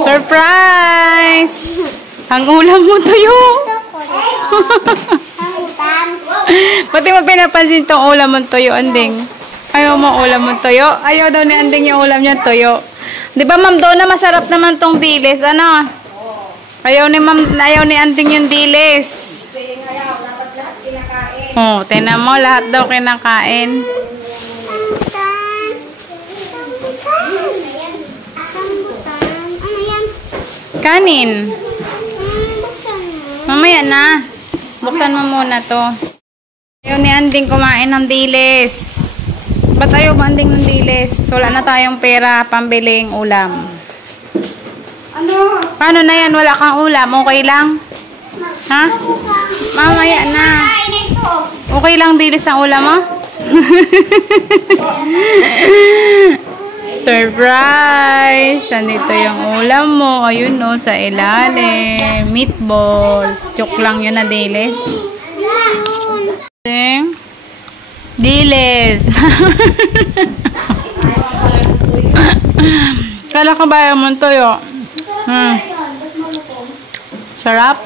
Surprise! Ang ulam mo tuyo. Pati mo pinapansin tong ulam mo tuyo, Anding. Ayaw mo ulam mo tuyo? Ayaw daw ni Anding yung ulam niya tuyo. Di ba, Ma'am Donna, masarap naman tong dilis? Ano? Ayaw ni Anding yung dilis. Oh, tingnan mo, lahat daw kinakain. Kanin. Mamaya na. Buksan mo muna to. Ayaw ni Anding kumain ng dilis. Ba't ayaw ba Anding ng dilis? Wala na tayong pera pambiling ulam. Ano? Paano na yan? Wala kang ulam? Okay lang? Ha? Mamaya na. Okay lang dilis ang ulam mo? Surprise! Nandito yung ulam mo. Ayun no, sa ilalim. Meatballs. Joke lang yun na dilis. Dilis. Kala ka ba yung toyo? Sarap.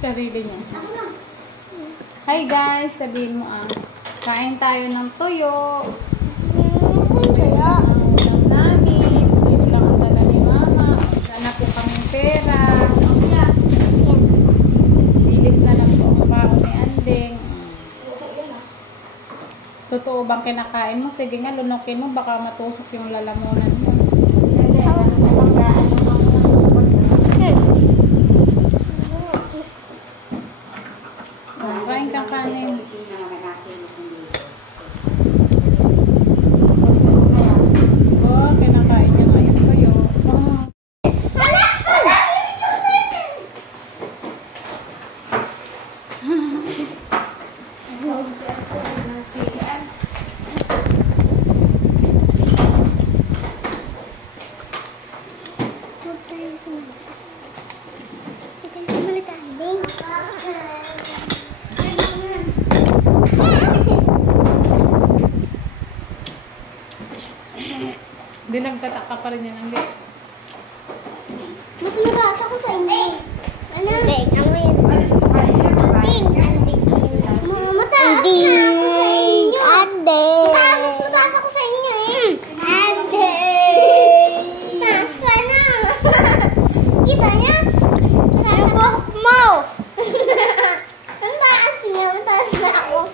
Sarili niya. Hi guys, sabihin mo kain tayo ng tuyo. Tuyo ang ulam namin. Tuyo lang ang dala ni Mama. Wala na po kaming pera. Dilis na lang po ang baon ni Anding. Totoo bang kinakain mo? Sige nga, lunukin mo. Baka matusok yung lalamunan mo. Kain kang kanin. Oh, kinakain niya ngayon kayo. Hindi nagkataka pa rin yan. Mas mataas ako sa inyo. Ano? Hindi, kami. Mataas ako sa inyo eh. Ande. Mataas ka na. Kita niya? Mataas ako. Mo. Ang taas niya. Mataas na ako.